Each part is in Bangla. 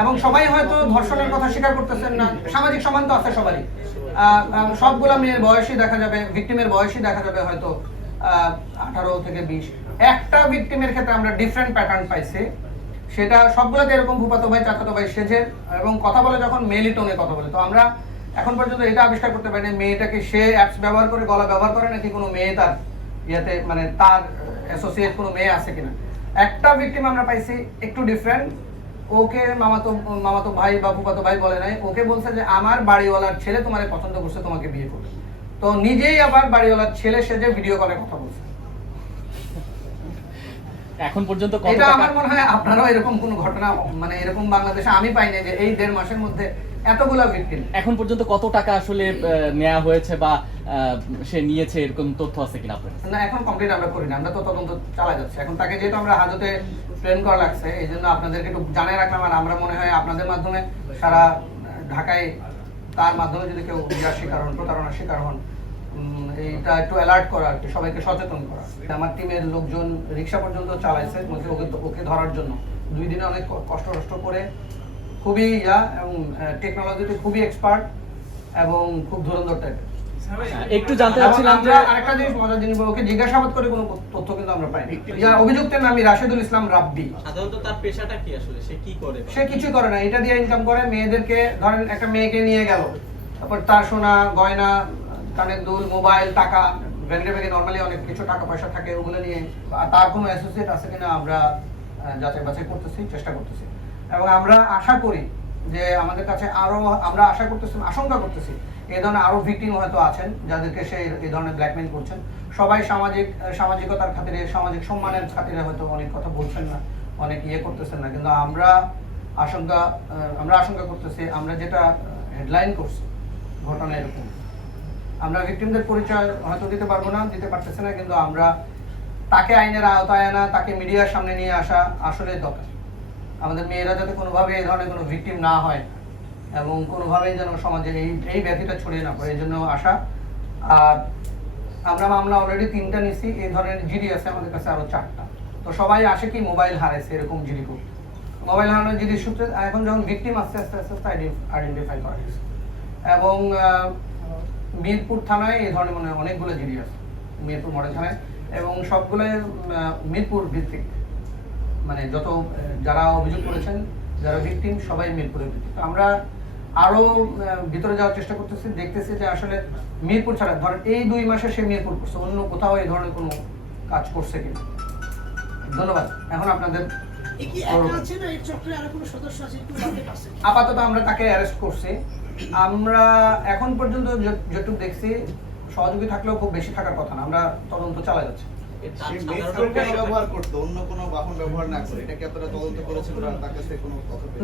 এবং সবাই হয়তো ধর্ষণের কথা স্বীকার করতেছেন না, সামাজিক সমান তো আছে সবারই। সবগুলা মেয়ের বয়সই দেখা যাবে, ভিকটিমের বয়সই দেখা যাবে হয়তো 18 থেকে 20। একটা ভিকটিমের ক্ষেত্রে আমরা ডিফারেন্ট প্যাটার্ন পাইছি, সেটা সবগুলোতে এরকম ফুফাতো ভাই চাচাতো ভাই সেজে এবং কথা বলে যখন মেলি টোনে কথা বলে। তো আমরা এখন পর্যন্ত এটা আবিষ্কার করতে পারিনি মেয়েটাকে সে অ্যাপস ব্যবহার করে, গলা ব্যবহার করে নাকি কোনো মেয়ে তার ইয়াতে মানে তার অ্যাসোসিয়েট কোনো মেয়ে আছে কিনা। একটা ভিকটিম আমরা পাইছি একটু ডিফারেন্ট, ওকে মামাতো ভাই বা ফুফাতো ভাই বলে নাই, ওকে বলছে যে আমার বাড়িওয়ালার ছেলে তোমারে পছন্দ করছে, তোমাকে বিয়ে করবে। তো নিজেই আবার বাড়িওয়ালার ছেলে সেজে ভিডিও কলে কথা বলছে। এখন পর্যন্ত এটা আমার মনে হয় আপনারাও এরকম কোনো ঘটনা মানে এরকম বাংলাদেশে আমি পাই না যে এই 1.5 মাসের মধ্যে এতগুলা ভিকটিম। এখন পর্যন্ত কত টাকা আসলে নেওয়া হয়েছে বা সে নিয়েছে এরকম তথ্য আছে কিনা আপনার? না, এখন কমপ্লিট আমরা করি না, আমরা তো তদন্ত চালা যাচ্ছে। এখন তাকে যেহেতু আমরা হাজতে ট্রেন করা লাগছে, এই জন্য আপনাদেরকে একটু জানিয়ে রাখলাম। আর আমরা মনে হয় আপনাদের মাধ্যমে সারা ঢাকায় তার মাধ্যমে যদি কেউ ইয়ার শিকার হন, প্রতারণার শিকার হন, এইটা একটু অ্যালার্ট করা আর কি, সবাইকে সচেতন করা। আমার টিমের লোকজন রিক্সা পর্যন্ত চালাইছে ওকে ধরার জন্য। 2 দিনে অনেক কষ্ট করে, খুবই এবং টেকনোলজিতে খুবই এক্সপার্ট এবং খুব ধুরন্ধর টাইপের। একটু জানতে চাচ্ছিলাম যে আরেকটা জিনিস মজার জিনিস, ওকে জিজ্ঞাসাবাদ করে কোনো তথ্য কিন্তু আমরা পাইনি। অভিযুক্তের নাম রাশেদুল ইসলাম রাব্বি। সাধারণত তার পেশাটা কি আসলে, সে কি করে? সে কিছু করে না, এটা দিয়ে ইনকাম করে। মেয়েদেরকে ধরেন একটা মেয়েকে নিয়ে গেল, তারপর তার সোনা গয়না, কানের দুল, মোবাইল, টাকা, ব্যাংকে নর্মালি অনেক কিছু টাকা পয়সা থাকে, ওগুলো নিয়ে। তার কোনো অ্যাসোসিয়েট আছে কিনা আমরা যাচাই বাছাই করতেছি, চেষ্টা করতেছি। এবং আমরা আশা করি যে আমাদের কাছে আরো, আমরা আশা করতেছি, আশঙ্কা করতেছি এই ধরনের আরো ভিকটিম হয়তো আছেন যাদেরকে সে এই ধরনের ব্ল্যাকমেইল করছেন। সবাই সামাজিকতার খাতিরে, সামাজিক সম্মানের খাতিরে হয়তো অনেক কথা বলছেন না, অনেক করতেছেন না, কিন্তু আমরা আশঙ্কা করতেছি। আমরা যেটা হেডলাইন করছি ঘটনা এরকম, আমরা ভিকটিমদের পরিচয় হয়তো দিতে পারবো না, দিতে পারতেছি না, কিন্তু আমরা তাকে আইনের আওতায় আনা, তাকে মিডিয়ার সামনে নিয়ে আসা আসলে দরকার। আমাদের মেয়েরা যাতে কোনোভাবে এই ধরনের কোনো ভিকটিম না হয় এবং কোনোভাবেই যেন সমাজে এই ব্যাধিটা ছড়িয়ে না পড়ে, এই জন্য আশা। আর আমরা মামলা অলরেডি 3টা নিছি, এই ধরনের জিডি আছে আমাদের কাছে আরো 4টা। তো সবাই আসে কি মোবাইল হারাইছে এরকম জিডি করতে, মোবাইল হারানোর জিডি সূত্রে এখন যখন ভিকটিম আস্তে আস্তে আইডেন্টিফাই করা গেছে। এবং মিরপুর থানায় এই ধরনের মানে অনেকগুলো জিডি আছে, মিরপুর মডেল থানায়, এবং সবগুলো মিরপুর ভিত্তিক। মানে যত যারা অভিযোগ করেছেন, যারা ভিকটিম, সবাই মিরপুরের ভিত্তিক। আমরা আরো ভিতরে যাওয়ার চেষ্টা করতেছি, দেখতেছি যে আসলে মিরপুর ছাড়া ধরেন এই 2 মাসে সে মিরপুর করছে, অন্য কোথাও এই ধরনের কোনো কাজ করছে কিনা। ধন্যবাদ। এখন আপনাদের আপাতত আমরা তাকে অ্যারেস্ট করছি। আমরা এখন পর্যন্ত যেটুকু দেখছি সহযোগী থাকলেও খুব বেশি থাকার কথা না, আমরা তদন্ত চালা যাচ্ছে।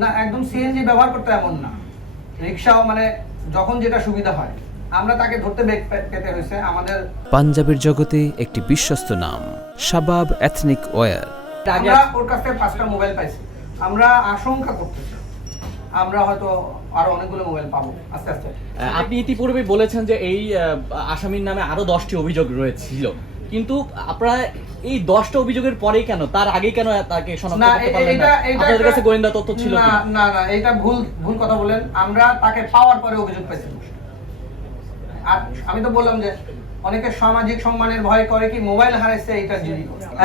না, একদম সিএনজি ব্যবহার করতে এমন না, রিক্সাও মানে যখন যেটা সুবিধা হয়। আমরা তাকে ধরতে বেগ পেতে হয়েছে আমাদের। পাঞ্জাবের জগতে একটি বিশ্বস্ত নাম শাবাব এথনিক ওয়্যার। আমরা ওর কাছ থেকে 5টা মোবাইল পাইছি। আমরা আশঙ্কা করতেছি আমরা হয়তো আরো অনেকগুলো মোবাইল পাবো আস্তে আস্তে। আপনি ইতিপূর্বে বলেছেন যে এই আসামির নামে আরো 10টি অভিযোগ রয়েছিল, কিন্তু আপনারা এই 10টা অভিযোগের পরেই কেন, তার আগেই কেন তাকে শনাক্ত করতে পারলেন না? আপনাদের কাছে গোয়েন্দা তথ্য ছিল কি? না, এটা ভুল কথা বলেন। আমরা তাকে পাওয়ার পরে অভিযোগ পাইছি। আর আমি তো বললাম যে অনেকে সামাজিক সম্মানের ভয় করে কি মোবাইল হারাইছে, এইটা জিডি।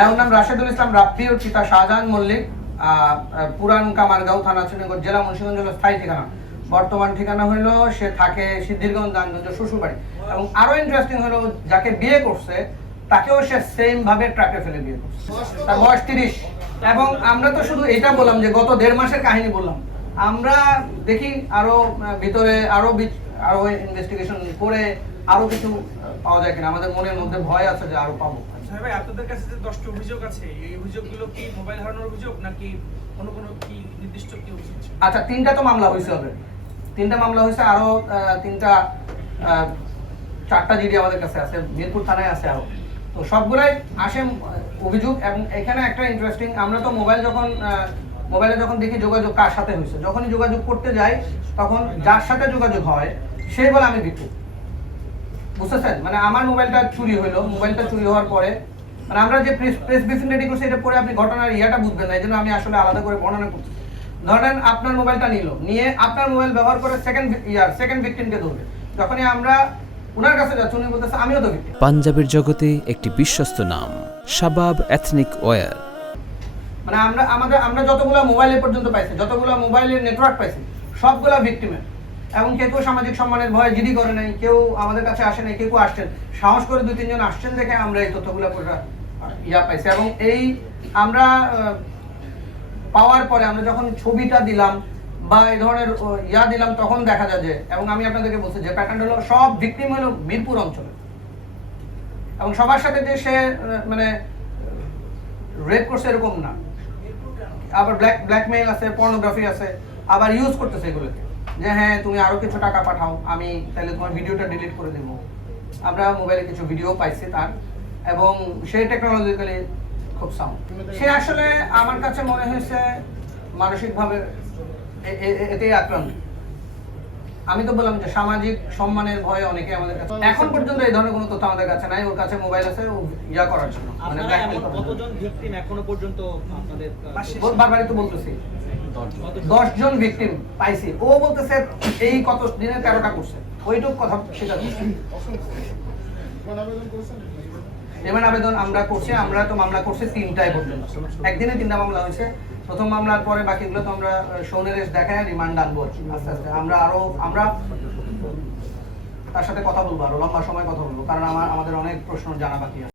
ওর নাম রাশেদুল ইসলাম রাব্বি, ওর পিতা শাহজাহান মল্লিক, পুরান কামারগাঁও থানা, শ্রীনগর জেলা, মুন্সিগঞ্জ হলো স্থায়ী ঠিকানা। বর্তমান ঠিকানা হলো সে থাকে সিদ্ধিরগঞ্জ, দানগঞ্জ, শ্বশুরবাড়ি। এবং আরো ইন্টারেস্টিং হলো যাকে বিয়ে করছে তাকেও সে সেম ভাবে ট্রাকে ফেলে বিয়ে করছে, তার বয়স 30। এবং আমরা তো শুধু এটা বললাম যে গত 1.5 মাসের কাহিনী বললাম, আমরা দেখি আরো ভিতরে আরো ইনভেস্টিগেশন করে আরো কিছু পাওয়া যায় কিনা। আমাদের মনের মধ্যে ভয় আছে যে আরো পাবো। ভাই, আপনাদের কাছে যে 10টি অভিযোগ আছে, এই অভিযোগগুলো কি মোবাইল হারানোর অভিযোগ নাকি কোনো কি নির্দিষ্ট কি অভিযোগ? আচ্ছা, 3টা তো মামলা হয়েছে হবে, 3টা মামলা হয়েছে, আরো 4টা জিডি আমাদের কাছে আছে, মিরপুর থানায় আছে আরো। তো সবগুলাই আসে অভিযোগ। এবং এখানে একটা ইন্টারেস্টিং, আমরা তো মোবাইলে যখন দেখি যোগাযোগ কার সাথে হয়েছে, যখনই যোগাযোগ করতে যাই তখন যার সাথে যোগাযোগ হয় সেই বলে আমি বিক্রি, বুঝতেছেন? মানে আমার মোবাইলটা চুরি হইলো, মোবাইলটা চুরি হওয়ার পরে মানে আমরা যে প্রেস ব্রিফিং রেডি করছি এটা পরে আপনি ঘটনার ইয়াটা বুঝবেন না, এই জন্য আমি আসলে আলাদা করে বর্ণনা করছি। ধরেন আপনার মোবাইলটা নিয়ে আপনার মোবাইল ব্যবহার করে সেকেন্ড ভিকটিমকে ধরবে। যখনই আমরা ওনার কাছে যাচ্ছি উনি বলতেছে আমিও তো ভিকটিম। পাঞ্জাবের জগতে একটি বিশ্বস্ত নাম শাবাব এথনিক ওয়্যার। মানে আমরা যতগুলো মোবাইল পর্যন্ত পাইছি, যতগুলো মোবাইলের নেটওয়ার্ক পাইছি, সবগুলা ভিকটিমের। এবং কেউ সামাজিক সম্মানের ভয়ে জিডি করে নাই, কেউ আমাদের কাছে আসে নাই, কেউ আসছেন সাহস করে 2-3 জন আসছেন দেখে আমরা এই তথ্যগুলো পাইছি। এবং এই আমরা পাওয়ার পরে আমরা যখন ছবিটা দিলাম বা এই ধরনের দিলাম তখন দেখা যায় যে, এবং আমি আপনাদেরকে বলছি যে প্যাটার্ন হলো সব ভিকটিম হলো মিরপুর অঞ্চলে, এবং সবার সাথে যে সে মানে রেপ করছে এরকম না, আবার ব্ল্যাকমেইল আছে, পর্নোগ্রাফি আছে, আবার ইউজ করতেছে এগুলোকে যে হ্যাঁ তুমি আরো কিছু টাকা পাঠাও, আমি তাহলে তোমার ভিডিওটা ডিলিট করে দেবো। আমরা মোবাইলে কিছু ভিডিও পাইছি তার, এবং সে টেকনোলজিক্যালি খুব সাউন্ড। সে আসলে আমার কাছে মনে হয়েছে মানসিকভাবে এতেই আক্রান্ত। আমি তো বললাম যে সামাজিক সম্মানের ভয়ে অনেকে আমাদের কাছে, এখন পর্যন্ত এই ধরনের কোনো তথ্য আমাদের কাছে নাই। ওর কাছে মোবাইল আছে ও করার জন্য, মানে ব্ল্যাকমেইল করার জন্য। কতজন ভিকটিম এখনো পর্যন্ত আপনাদের বারবারই তো বলতেছি 10 জন ভিকটিম পাইছি। ও বলতেছে এই কত দিনে 13টা করছে, ওইটুক কথা স্বীকার করছে। রিমান্ড আবেদন আমরা করছি, আমরা তো মামলা করছি 3টায় পর্যন্ত, একদিনে 3টা মামলা হয়েছে। প্রথম মামলার পরে বাকিগুলো তো আমরা সৌনের দেখায় রিমান্ড আনবো আস্তে আস্তে। আমরা তার সাথে কথা বলবো, আরো লম্বা সময় কথা বলবো, কারণ আমাদের অনেক প্রশ্ন জানা বাকি আছে।